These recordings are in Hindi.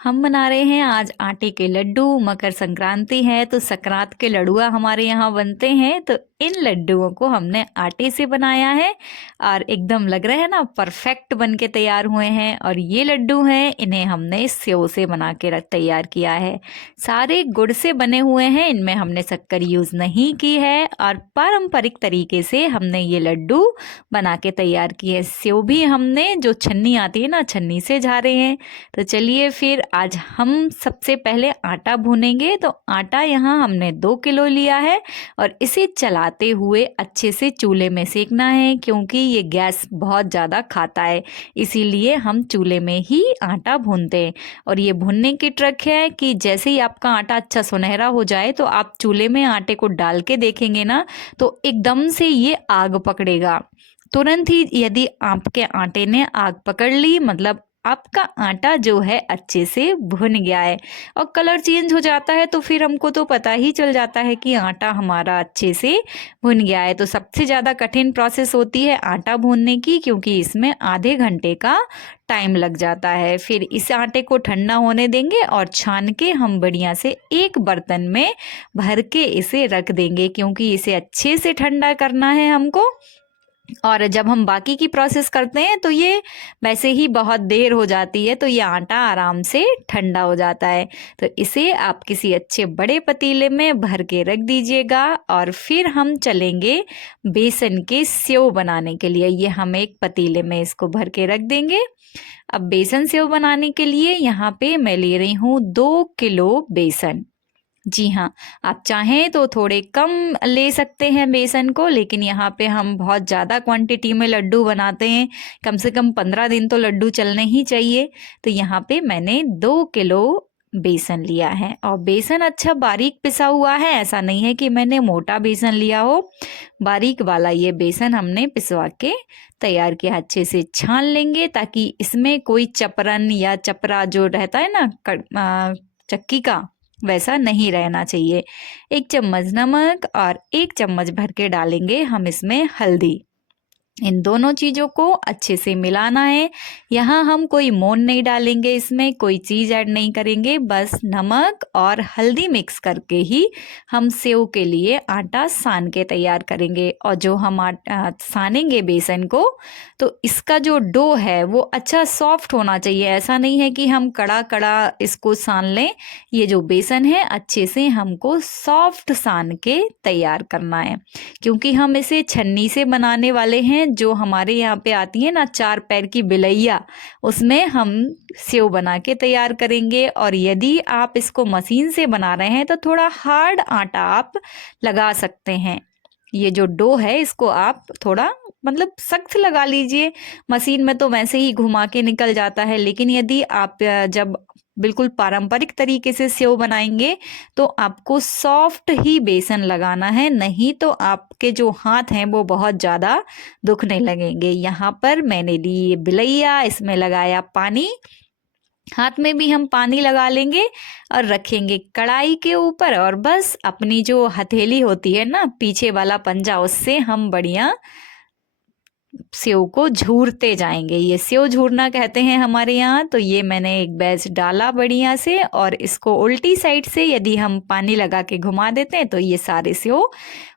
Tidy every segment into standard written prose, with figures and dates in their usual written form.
हम बना रहे हैं आज आटे के लड्डू। मकर संक्रांति है तो संक्रांत के लड्डुआ हमारे यहाँ बनते हैं। तो इन लड्डुओं को हमने आटे से बनाया है और एकदम लग रहा है ना परफेक्ट बन के तैयार हुए हैं। और ये लड्डू हैं, इन्हें हमने सेव से बना के तैयार किया है। सारे गुड़ से बने हुए हैं, इनमें हमने शक्कर यूज़ नहीं की है और पारंपरिक तरीके से हमने ये लड्डू बना के तैयार किए। सेव भी हमने जो छन्नी आती है ना, छन्नी से झारे हैं। तो चलिए फिर आज हम सबसे पहले आटा भूनेंगे। तो आटा यहाँ हमने 2 किलो लिया है और इसे चलाते हुए अच्छे से चूल्हे में सेकना है, क्योंकि ये गैस बहुत ज़्यादा खाता है, इसीलिए हम चूल्हे में ही आटा भूनते हैं। और ये भूनने की ट्रिक है कि जैसे ही आपका आटा अच्छा सुनहरा हो जाए तो आप चूल्हे में आटे को डाल के देखेंगे ना, तो एकदम से ये आग पकड़ेगा। तुरंत ही यदि आपके आटे ने आग पकड़ ली, मतलब आपका आटा जो है अच्छे से भुन गया है। और कलर चेंज हो जाता है तो फिर हमको तो पता ही चल जाता है कि आटा हमारा अच्छे से भुन गया है। तो सबसे ज़्यादा कठिन प्रोसेस होती है आटा भूनने की, क्योंकि इसमें आधे घंटे का टाइम लग जाता है। फिर इस आटे को ठंडा होने देंगे और छान के हम बढ़िया से एक बर्तन में भर के इसे रख देंगे, क्योंकि इसे अच्छे से ठंडा करना है हमको। और जब हम बाकी की प्रोसेस करते हैं तो ये वैसे ही बहुत देर हो जाती है, तो ये आटा आराम से ठंडा हो जाता है। तो इसे आप किसी अच्छे बड़े पतीले में भर के रख दीजिएगा। और फिर हम चलेंगे बेसन के सेव बनाने के लिए। ये हम एक पतीले में इसको भर के रख देंगे। अब बेसन सेव बनाने के लिए यहाँ पे मैं ले रही हूँ 2 किलो बेसन। जी हाँ, आप चाहें तो थोड़े कम ले सकते हैं बेसन को, लेकिन यहाँ पे हम बहुत ज़्यादा क्वांटिटी में लड्डू बनाते हैं, कम से कम 15 दिन तो लड्डू चलने ही चाहिए। तो यहाँ पे मैंने 2 किलो बेसन लिया है। और बेसन अच्छा बारीक पिसा हुआ है, ऐसा नहीं है कि मैंने मोटा बेसन लिया हो। बारीक वाला ये बेसन हमने पिसवा के तैयार किया। अच्छे से छान लेंगे ताकि इसमें कोई चपरन या चपरा जो रहता है ना चक्की का, वैसा नहीं रहना चाहिए। 1 चम्मच नमक और 1 चम्मच भर के डालेंगे हम इसमें हल्दी। इन दोनों चीज़ों को अच्छे से मिलाना है। यहाँ हम कोई मोन नहीं डालेंगे, इसमें कोई चीज़ ऐड नहीं करेंगे, बस नमक और हल्दी मिक्स करके ही हम सेव के लिए आटा सान के तैयार करेंगे। और जो हम सानेंगे बेसन को, तो इसका जो डो है वो अच्छा सॉफ्ट होना चाहिए। ऐसा नहीं है कि हम कड़ा कड़ा इसको सान लें। ये जो बेसन है अच्छे से हमको सॉफ्ट सान के तैयार करना है, क्योंकि हम इसे छन्नी से बनाने वाले हैं। जो हमारे यहाँ पे आती है ना 4 पैर की बिलैया, उसमें हम सेव बना के तैयार करेंगे। और यदि आप इसको मशीन से बना रहे हैं तो थोड़ा हार्ड आटा आप लगा सकते हैं। ये जो डो है इसको आप थोड़ा मतलब सख्त लगा लीजिए। मशीन में तो वैसे ही घुमा के निकल जाता है, लेकिन यदि आप जब बिल्कुल पारंपरिक तरीके से सेव बनाएंगे तो आपको सॉफ्ट ही बेसन लगाना है, नहीं तो आपके जो हाथ हैं वो बहुत ज़्यादा दुखने लगेंगे। यहाँ पर मैंने ली बिलैया, इसमें लगाया पानी। हाथ में भी हम पानी लगा लेंगे और रखेंगे कढ़ाई के ऊपर। और बस अपनी जो हथेली होती है ना, पीछे वाला पंजा, उससे हम बढ़िया सेव को झूरते जाएंगे। ये सेव झूरना कहते हैं हमारे यहाँ। तो ये मैंने एक बैच डाला बढ़िया से, और इसको उल्टी साइड से यदि हम पानी लगा के घुमा देते हैं तो ये सारे सेव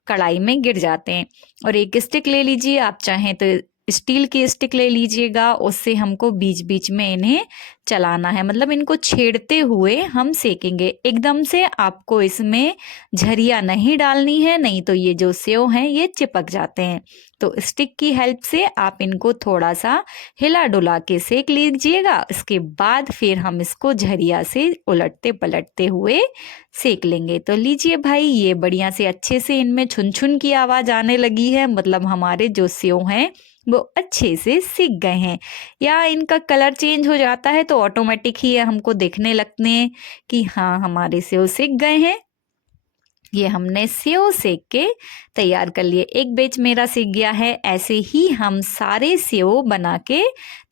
कढ़ाई में गिर जाते हैं। और एक स्टिक ले लीजिए, आप चाहें तो स्टील की स्टिक ले लीजिएगा, उससे हमको बीच बीच में इन्हें चलाना है, मतलब इनको छेड़ते हुए हम सेकेंगे। एकदम से आपको इसमें झरिया नहीं डालनी है, नहीं तो ये जो सेव हैं ये चिपक जाते हैं। तो स्टिक की हेल्प से आप इनको थोड़ा सा हिला डुला के सेक लीजिएगा। इसके बाद फिर हम इसको झरिया से उलटते पलटते हुए सेक लेंगे। तो लीजिए भाई, ये बढ़िया से अच्छे से इनमें छुन छुन की आवाज़ आने लगी है, मतलब हमारे जो सेव हैं वो अच्छे से सिक गए हैं। या इनका कलर चेंज हो जाता है तो ऑटोमेटिक ही हमको देखने लगते हैं कि हाँ हमारे सेव सिक गए हैं। ये हमने सेव सेक के तैयार कर लिए। एक बैच मेरा सीख गया है। ऐसे ही हम सारे सेव बना के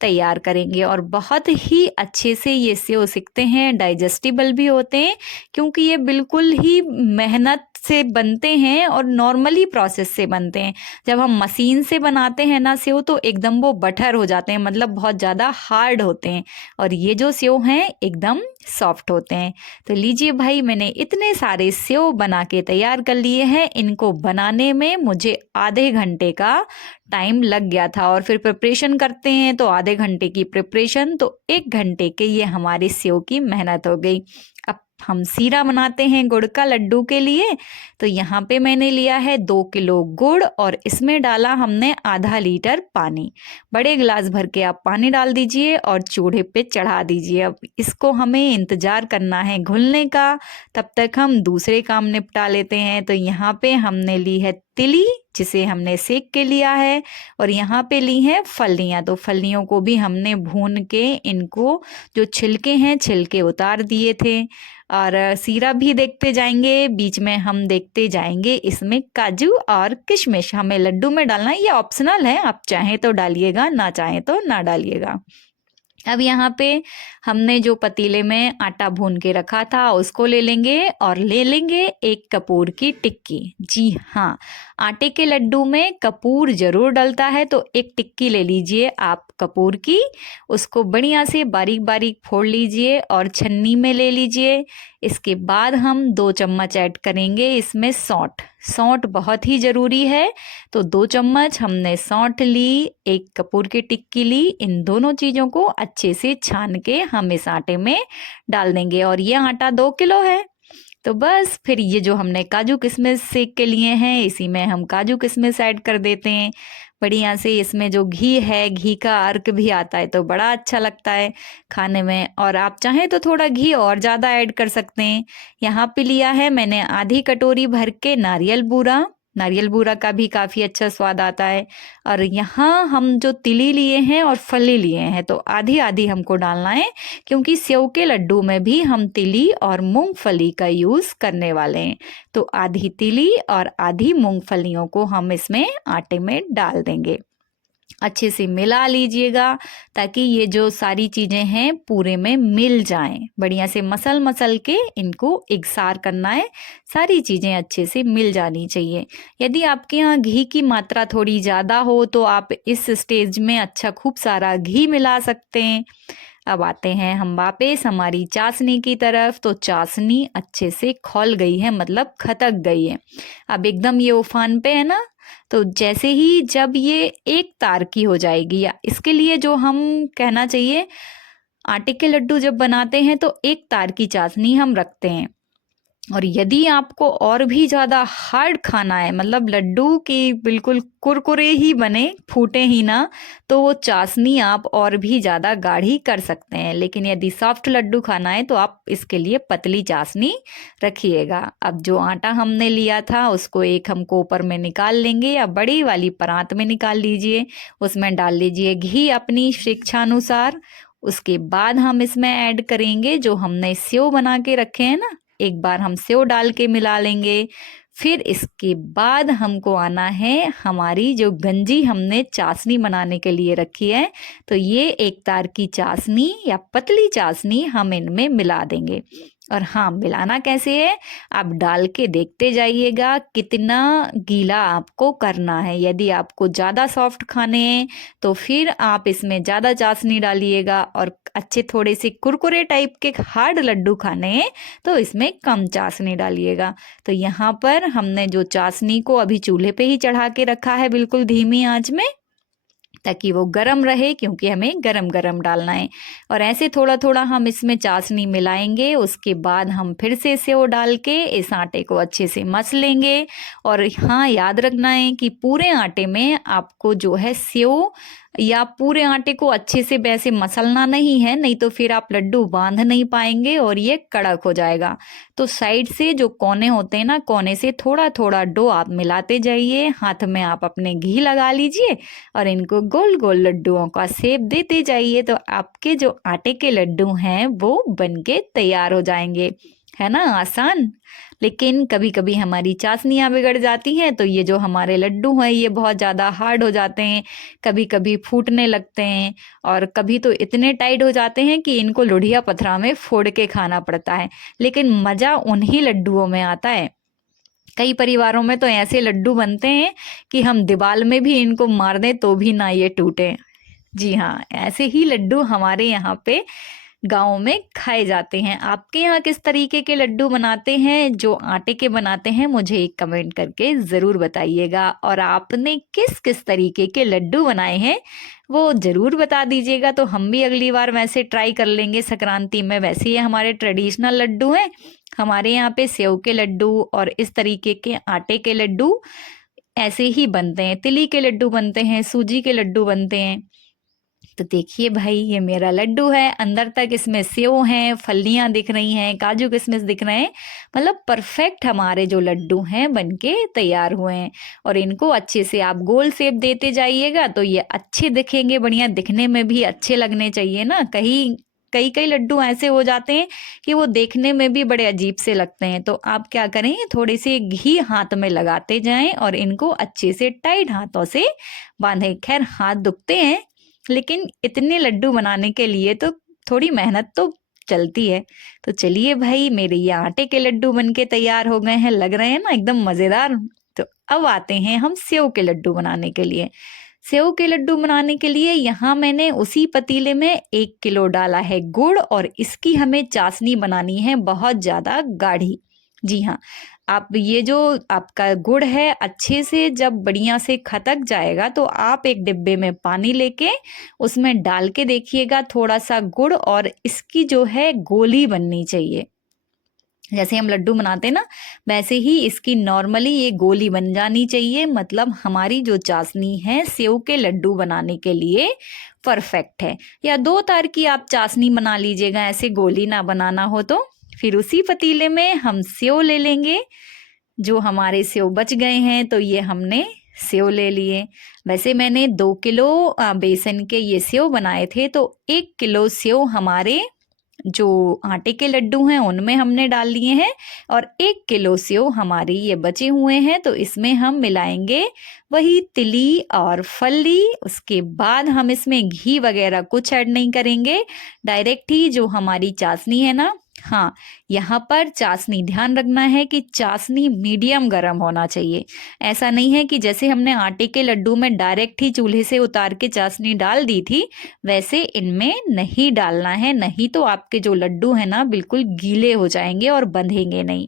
तैयार करेंगे और बहुत ही अच्छे से ये सेव सीखते हैं, डाइजेस्टिबल भी होते हैं, क्योंकि ये बिल्कुल ही मेहनत से बनते हैं और नॉर्मली प्रोसेस से बनते हैं। जब हम मशीन से बनाते हैं ना सेव तो एकदम वो बटर हो जाते हैं, मतलब बहुत ज़्यादा हार्ड होते हैं, और ये जो सेव हैं एकदम सॉफ्ट होते हैं। तो लीजिए भाई, मैंने इतने सारे सेव बना के तैयार कर लिए हैं। इनको बनाने में मुझे आधे घंटे का टाइम लग गया था, और फिर प्रिपरेशन करते हैं तो आधे घंटे की प्रिपरेशन, तो 1 घंटे के ये हमारी सेव की मेहनत हो गई। अब हम सीरा बनाते हैं गुड़ का लड्डू के लिए। तो यहाँ पे मैंने लिया है 2 किलो गुड़, और इसमें डाला हमने आधा लीटर पानी। बड़े गिलास भर के आप पानी डाल दीजिए और चूल्हे पे चढ़ा दीजिए। अब इसको हमें इंतज़ार करना है घुलने का, तब तक हम दूसरे काम निपटा लेते हैं। तो यहाँ पे हमने ली है तिली, जिसे हमने सेक के लिया है, और यहाँ पे ली हैं फलियाँ। तो फलियों को भी हमने भून के इनको जो छिलके हैं छिलके उतार दिए थे। और सीरा भी देखते जाएंगे, बीच में हम देखते जाएंगे इसमें काजू और किशमिश हमें लड्डू में डालना है। ये ऑप्शनल है, आप चाहें तो डालिएगा, ना चाहें तो ना डालिएगा। अब यहाँ पे हमने जो पतीले में आटा भून के रखा था उसको ले लेंगे, और ले लेंगे एक कपूर की टिक्की। जी हाँ, आटे के लड्डू में कपूर जरूर डलता है, तो एक टिक्की ले लीजिए आप कपूर की। उसको बढ़िया से बारीक बारीक फोड़ लीजिए और छन्नी में ले लीजिए। इसके बाद हम 2 चम्मच ऐड करेंगे इसमें सौंठ। सौंठ बहुत ही ज़रूरी है, तो 2 चम्मच हमने सौंठ ली, एक कपूर की टिक्की ली। इन दोनों चीज़ों को अच्छे से छान के हम इस आटे में डाल देंगे, और ये आटा 2 किलो है। तो बस फिर ये जो हमने काजू किशमिश सेक के लिए हैं, इसी में हम काजू किशमिश ऐड कर देते हैं बढ़िया से। इसमें जो घी है, घी का अर्क भी आता है तो बड़ा अच्छा लगता है खाने में, और आप चाहें तो थोड़ा घी और ज़्यादा ऐड कर सकते हैं। यहाँ पे लिया है मैंने आधी कटोरी भर के नारियल बूरा। नारियल बूरा का भी काफ़ी अच्छा स्वाद आता है। और यहाँ हम जो तिली लिए हैं और फली लिए हैं, तो आधी आधी हमको डालना है, क्योंकि सेव के लड्डू में भी हम तिली और मूंगफली का यूज़ करने वाले हैं। तो आधी तिली और आधी मूंगफलियों को हम इसमें आटे में डाल देंगे। अच्छे से मिला लीजिएगा ताकि ये जो सारी चीज़ें हैं पूरे में मिल जाएं। बढ़िया से मसल मसल के इनको एकसार करना है, सारी चीज़ें अच्छे से मिल जानी चाहिए। यदि आपके यहाँ घी की मात्रा थोड़ी ज़्यादा हो तो आप इस स्टेज में अच्छा खूब सारा घी मिला सकते हैं। अब आते हैं हम वापस हमारी चाशनी की तरफ। तो चाशनी अच्छे से खौल गई है, मतलब खतक गई है। अब एकदम ये उफान पे है ना, तो जैसे ही जब ये एक तार की हो जाएगी, या इसके लिए जो हम कहना चाहिए, आटे के लड्डू जब बनाते हैं तो एक तार की चाशनी हम रखते हैं। और यदि आपको और भी ज़्यादा हार्ड खाना है, मतलब लड्डू की बिल्कुल कुरकुरे ही बने, फूटे ही ना, तो वो चाशनी आप और भी ज़्यादा गाढ़ी कर सकते हैं। लेकिन यदि सॉफ्ट लड्डू खाना है तो आप इसके लिए पतली चाशनी रखिएगा। अब जो आटा हमने लिया था उसको एक हम कोपर में निकाल लेंगे, या बड़ी वाली परात में निकाल लीजिए। उसमें डाल लीजिए घी अपनी शिक्षानुसार। उसके बाद हम इसमें ऐड करेंगे जो हमने सेव बना के रखे हैं ना, एक बार हम सेव डाल के मिला लेंगे। फिर इसके बाद हमको आना है हमारी जो गंजी हमने चाशनी बनाने के लिए रखी है, तो ये एक तार की चाशनी या पतली चाशनी हम इनमें मिला देंगे। और हाँ, मिलाना कैसे है आप डाल के देखते जाइएगा कितना गीला आपको करना है। यदि आपको ज़्यादा सॉफ्ट खाने हैं तो फिर आप इसमें ज़्यादा चाशनी डालिएगा, और अच्छे थोड़े से कुरकुरे टाइप के हार्ड लड्डू खाने हैं तो इसमें कम चाशनी डालिएगा। तो यहाँ पर हमने जो चाशनी को अभी चूल्हे पे ही चढ़ा के रखा है बिल्कुल धीमी आंच में, ताकि वो गरम रहे, क्योंकि हमें गरम गरम डालना है। और ऐसे थोड़ा थोड़ा हम इसमें चाशनी मिलाएंगे। उसके बाद हम फिर से सेव डाल के इस आटे को अच्छे से मस लेंगे। और हाँ, याद रखना है कि पूरे आटे में आपको जो है सेव या पूरे आटे को अच्छे से वैसे मसलना नहीं है, नहीं तो फिर आप लड्डू बांध नहीं पाएंगे और ये कड़क हो जाएगा। तो साइड से जो कोने होते हैं ना, कोने से थोड़ा थोड़ा डो आप मिलाते जाइए। हाथ में आप अपने घी लगा लीजिए और इनको गोल गोल लड्डुओं का शेप देते जाइए, तो आपके जो आटे के लड्डू हैं वो बनके तैयार हो जाएंगे। है ना आसान। लेकिन कभी कभी हमारी चाशनियाँ बिगड़ जाती हैं, तो ये जो हमारे लड्डू हैं ये बहुत ज़्यादा हार्ड हो जाते हैं, कभी कभी फूटने लगते हैं, और कभी तो इतने टाइट हो जाते हैं कि इनको लोढ़िया पथरा में फोड़ के खाना पड़ता है। लेकिन मज़ा उन्हीं लड्डुओं में आता है। कई परिवारों में तो ऐसे लड्डू बनते हैं कि हम दीवार में भी इनको मार दें तो भी ना ये टूटे। जी हाँ, ऐसे ही लड्डू हमारे यहाँ पे गाँव में खाए जाते हैं। आपके यहाँ किस तरीके के लड्डू बनाते हैं? जो आटे के बनाते हैं मुझे एक कमेंट करके ज़रूर बताइएगा, और आपने किस-किस तरीके के लड्डू बनाए हैं वो ज़रूर बता दीजिएगा, तो हम भी अगली बार वैसे ट्राई कर लेंगे संक्रांति में। वैसे ये हमारे ट्रेडिशनल लड्डू हैं। हमारे यहाँ पे सेव के लड्डू और इस तरीके के आटे के लड्डू ऐसे ही बनते हैं। तिली के लड्डू बनते हैं, सूजी के लड्डू बनते हैं। तो देखिए भाई, ये मेरा लड्डू है, अंदर तक इसमें सेव हैं, फलियां दिख रही हैं, काजू किशमिश दिख रहे हैं। मतलब परफेक्ट हमारे जो लड्डू हैं बनके तैयार हुए हैं। और इनको अच्छे से आप गोल शेप देते जाइएगा तो ये अच्छे दिखेंगे, बढ़िया दिखने में भी अच्छे लगने चाहिए ना। कहीं कई कई लड्डू ऐसे हो जाते हैं कि वो देखने में भी बड़े अजीब से लगते हैं। तो आप क्या करें, थोड़े से घी हाथ में लगाते जाएं और इनको अच्छे से टाइट हाथों से बांधें। खैर हाथ दुखते हैं, लेकिन इतने लड्डू बनाने के लिए तो थोड़ी मेहनत तो चलती है। तो चलिए भाई, मेरे ये आटे के लड्डू बनके तैयार हो गए हैं, लग रहे हैं ना एकदम मजेदार। तो अब आते हैं हम सेव के लड्डू बनाने के लिए। सेव के लड्डू बनाने के लिए यहाँ मैंने उसी पतीले में 1 किलो डाला है गुड़, और इसकी हमें चाशनी बनानी है बहुत ज्यादा गाढ़ी। जी हाँ, आप ये जो आपका गुड़ है अच्छे से जब बढ़िया से खटक जाएगा तो आप एक डिब्बे में पानी लेके उसमें डाल के देखिएगा थोड़ा सा गुड़, और इसकी जो है गोली बननी चाहिए। जैसे हम लड्डू बनाते हैं ना, वैसे ही इसकी नॉर्मली ये गोली बन जानी चाहिए। मतलब हमारी जो चाशनी है सेव के लड्डू बनाने के लिए परफेक्ट है। या 2 तार की आप चाशनी बना लीजिएगा, ऐसे गोली ना बनाना हो तो। फिर उसी पतीले में हम सेव ले लेंगे। जो हमारे सेव बच गए हैं तो ये हमने सेव ले लिए। वैसे मैंने 2 किलो बेसन के ये सेव बनाए थे, तो 1 किलो सेव हमारे जो आटे के लड्डू हैं उनमें हमने डाल लिए हैं, और 1 किलो सेव हमारी ये बचे हुए हैं। तो इसमें हम मिलाएंगे वही तिली और फली। उसके बाद हम इसमें घी वगैरह कुछ ऐड नहीं करेंगे, डायरेक्ट ही जो हमारी चाशनी है ना। हाँ, यहाँ पर चाशनी ध्यान रखना है कि चाशनी मीडियम गर्म होना चाहिए। ऐसा नहीं है कि जैसे हमने आटे के लड्डू में डायरेक्ट ही चूल्हे से उतार के चाशनी डाल दी थी, वैसे इनमें नहीं डालना है, नहीं तो आपके जो लड्डू है ना बिल्कुल गीले हो जाएंगे और बंधेंगे नहीं।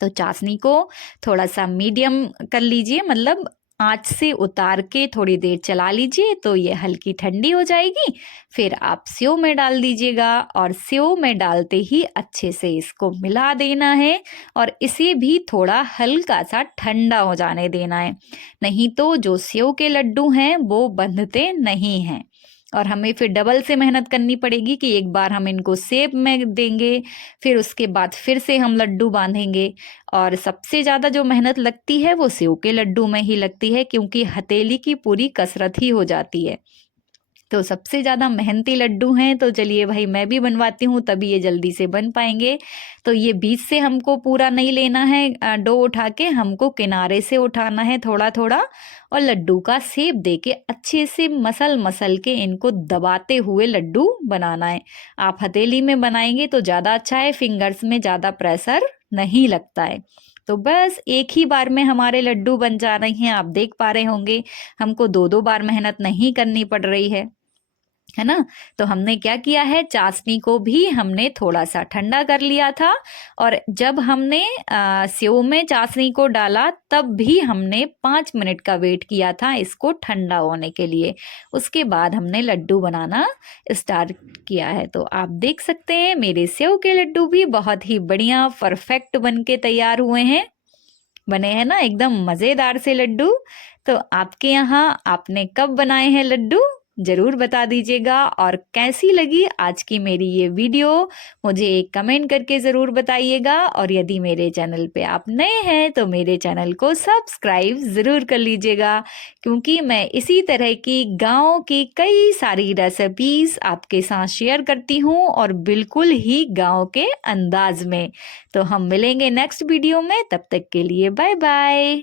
तो चाशनी को थोड़ा सा मीडियम कर लीजिए, मतलब आंच से उतार के थोड़ी देर चला लीजिए तो ये हल्की ठंडी हो जाएगी। फिर आप सेव में डाल दीजिएगा, और सेव में डालते ही अच्छे से इसको मिला देना है, और इसे भी थोड़ा हल्का सा ठंडा हो जाने देना है। नहीं तो जो सेव के लड्डू हैं वो बंधते नहीं हैं, और हमें फिर डबल से मेहनत करनी पड़ेगी कि एक बार हम इनको शेप में देंगे, फिर उसके बाद फिर से हम लड्डू बांधेंगे। और सबसे ज़्यादा जो मेहनत लगती है वो सेव के लड्डू में ही लगती है, क्योंकि हथेली की पूरी कसरत ही हो जाती है। तो सबसे ज़्यादा मेहनती लड्डू हैं। तो चलिए भाई, मैं भी बनवाती हूँ तभी ये जल्दी से बन पाएंगे। तो ये बीच से हमको पूरा नहीं लेना है डो उठा के, हमको किनारे से उठाना है थोड़ा थोड़ा, और लड्डू का शेप दे के अच्छे से मसल मसल के इनको दबाते हुए लड्डू बनाना है। आप हथेली में बनाएंगे तो ज़्यादा अच्छा है, फिंगर्स में ज़्यादा प्रेशर नहीं लगता है। तो बस एक ही बार में हमारे लड्डू बन जा रहे हैं, आप देख पा रहे होंगे। हमको 2-2 बार मेहनत नहीं करनी पड़ रही है ना। तो हमने क्या किया है, चाशनी को भी हमने थोड़ा सा ठंडा कर लिया था, और जब हमने सेव में चाशनी को डाला तब भी हमने 5 मिनट का वेट किया था इसको ठंडा होने के लिए। उसके बाद हमने लड्डू बनाना स्टार्ट किया है। तो आप देख सकते हैं मेरे सेव के लड्डू भी बहुत ही बढ़िया परफेक्ट बन के तैयार हुए हैं, बने हैं ना एकदम मज़ेदार से लड्डू। तो आपके यहाँ आपने कब बनाए हैं लड्डू, जरूर बता दीजिएगा। और कैसी लगी आज की मेरी ये वीडियो मुझे एक कमेंट करके ज़रूर बताइएगा। और यदि मेरे चैनल पे आप नए हैं तो मेरे चैनल को सब्सक्राइब ज़रूर कर लीजिएगा, क्योंकि मैं इसी तरह की गाँव की कई सारी रेसिपीज़ आपके साथ शेयर करती हूँ, और बिल्कुल ही गाँव के अंदाज में। तो हम मिलेंगे नेक्स्ट वीडियो में, तब तक के लिए बाय बाय।